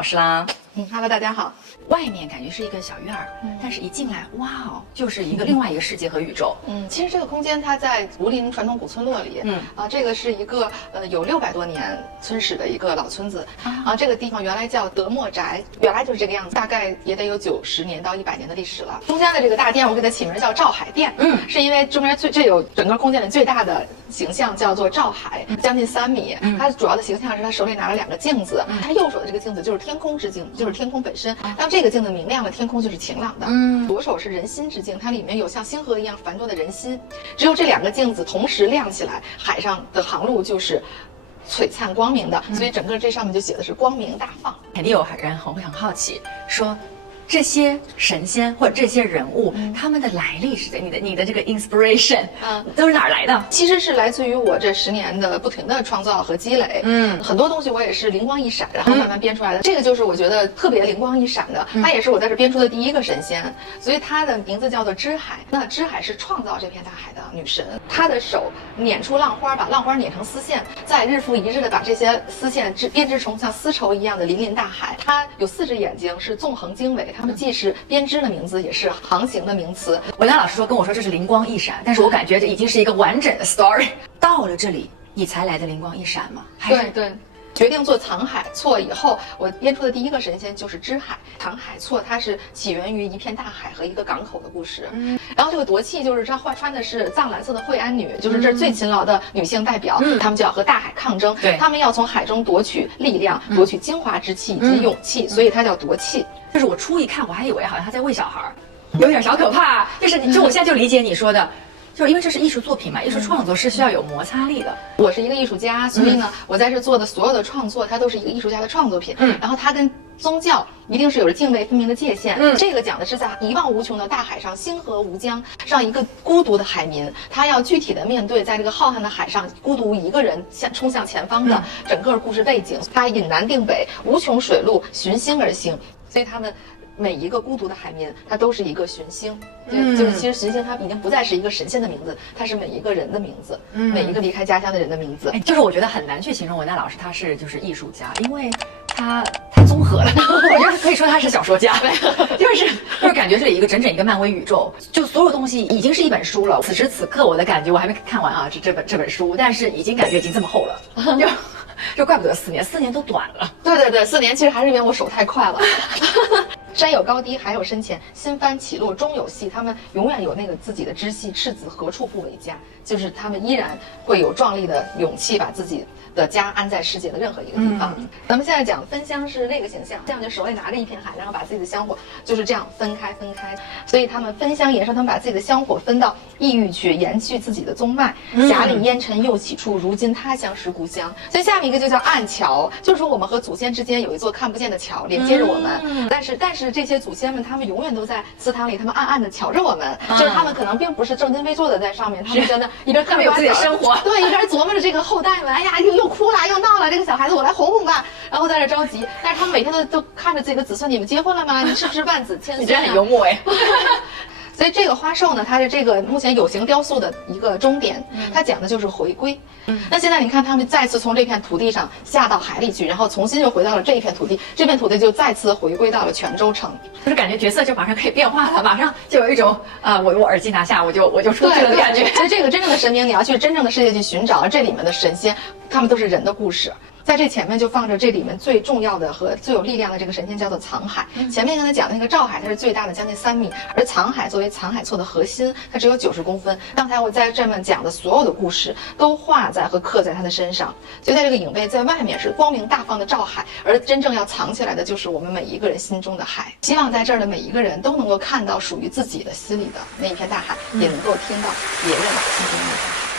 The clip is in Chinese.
老师啦。Hello， 大家好。外面感觉是一个小院儿，但是一进来，哇哦，就是一个另外一个世界和宇宙。其实这个空间它在竹林传统古村落里，这个是一个有600多年村史的一个老村子这个地方原来叫德莫宅，原来就是这个样子，大概也得有90年到100年的历史了。中间的这个大殿，我给它起名叫照海殿，是因为中间这有整个空间里最大的形象叫做照海，将近3米。它主要的形象是他手里拿了2个镜子，他右手的这个镜子就是天空之镜，就是天空本身。当这个镜子明亮了，天空就是晴朗的。左手是人心之镜，它里面有像星河一样繁多的人心。只有这2个镜子同时亮起来，海上的航路就是璀璨光明的。所以整个这上面就写的是光明大放。肯定有人会很好奇，说这些神仙或者这些人物，他们的来历是怎？你的这个 inspiration，都是哪儿来的？其实是来自于我这10年的不停的创造和积累。很多东西我也是灵光一闪，然后慢慢编出来的。这个就是我觉得特别灵光一闪的，它也是我在这编出的第一个神仙，所以它的名字叫做知海。那知海是创造这片大海的女神，她的手捻出浪花，把浪花捻成丝线，再日复一日的把这些丝线编织成像丝绸一样的粼粼大海。它有4只眼睛，是纵横经纬。它们既是编织的名字，也是航行的名词。文丹老师跟我说这是灵光一闪，但是我感觉这已经是一个完整的 story。到了这里，你才来的灵光一闪吗？对。决定做藏海错以后，我编出的第一个神仙就是知海。藏海错它是起源于一片大海和一个港口的故事。然后这个夺气就是她穿的是藏蓝色的惠安女，就是这最勤劳的女性代表。她们就要和大海抗争，她们要从海中夺取力量，夺取精华之气以及勇气，所以它叫夺气。就是我初一看，我还以为好像他在喂小孩，有点小可怕。就是我现在就理解你说的。就是因为这是艺术作品嘛，艺术创作是需要有摩擦力的。我是一个艺术家，所以呢，我在这做的所有的创作，它都是一个艺术家的创作品。然后它跟宗教一定是有着泾渭分明的界限。这个讲的是在一望无穷的大海上，星河无疆上一个孤独的海民，他要具体的面对在这个浩瀚的海上孤独一个人冲向前方的整个故事背景。他引南定北，无穷水路循星而行，所以他们每一个孤独的海民，他都是一个寻星。就是其实寻星，它已经不再是一个神仙的名字，它是每一个人的名字，每一个离开家乡的人的名字。就是我觉得很难去形容文丹老师他是就是艺术家，因为他太综合了。我觉得可以说他是小说家，就是感觉这里一个整整一个漫威宇宙，就所有东西已经是一本书了。此时此刻我的感觉我还没看完啊，这本书，但是已经感觉已经这么厚了。就怪不得4年都短了。对，4年其实还是因为我手太快了。山有高低，海有深浅，新帆起落终有夕。他们永远有那个自己的支系，赤子何处不为家？就是他们依然会有壮丽的勇气，把自己的家安在世界的任何一个地方。咱们现在讲分香是那个形象，这样就手里拿着一片海，然后把自己的香火就是这样分开。所以他们分香也是他们把自己的香火分到异域去，延续自己的宗脉。匣里烟尘又起处，如今他乡是故乡。所以下面一个就叫暗桥，就是说我们和祖先之间有一座看不见的桥连接着我们。但是这些祖先们，他们永远都在祠堂里，他们暗暗的瞧着我们，就是他们可能并不是正襟危坐的在上面，他们真的一边看着有自己的生活，对，一边琢磨着这个后代们，哎呀，又哭了，又闹了，这个小孩子我来哄哄吧，然后在这着急。但是他们每天都看着自己的子孙，你们结婚了吗？你是不是万子千孙？你真的很幽默哎。所以这个花寿呢，它是这个目前有形雕塑的一个终点，它讲的就是回归。那现在你看，他们再次从这片土地上下到海里去，然后重新又回到了这一片土地，这片土地就再次回归到了泉州城，就是感觉角色就马上可以变化了，马上就有一种我耳机拿下，我就出去了的感觉。所以这个真正的神明，你要去真正的世界去寻找，这里面的神仙，他们都是人的故事。在这前面就放着这里面最重要的和最有力量的这个神仙，叫做藏海。前面刚才讲的那个照海，它是最大的，将近3米，而藏海作为藏海错的核心，它只有90公分。刚才我在这面讲的所有的故事，都画在和刻在他的身上。就在这个影背在外面是光明大放的照海，而真正要藏起来的就是我们每一个人心中的海。希望在这儿的每一个人都能够看到属于自己的心里的那一片大海，也能够听到别人心中的大海。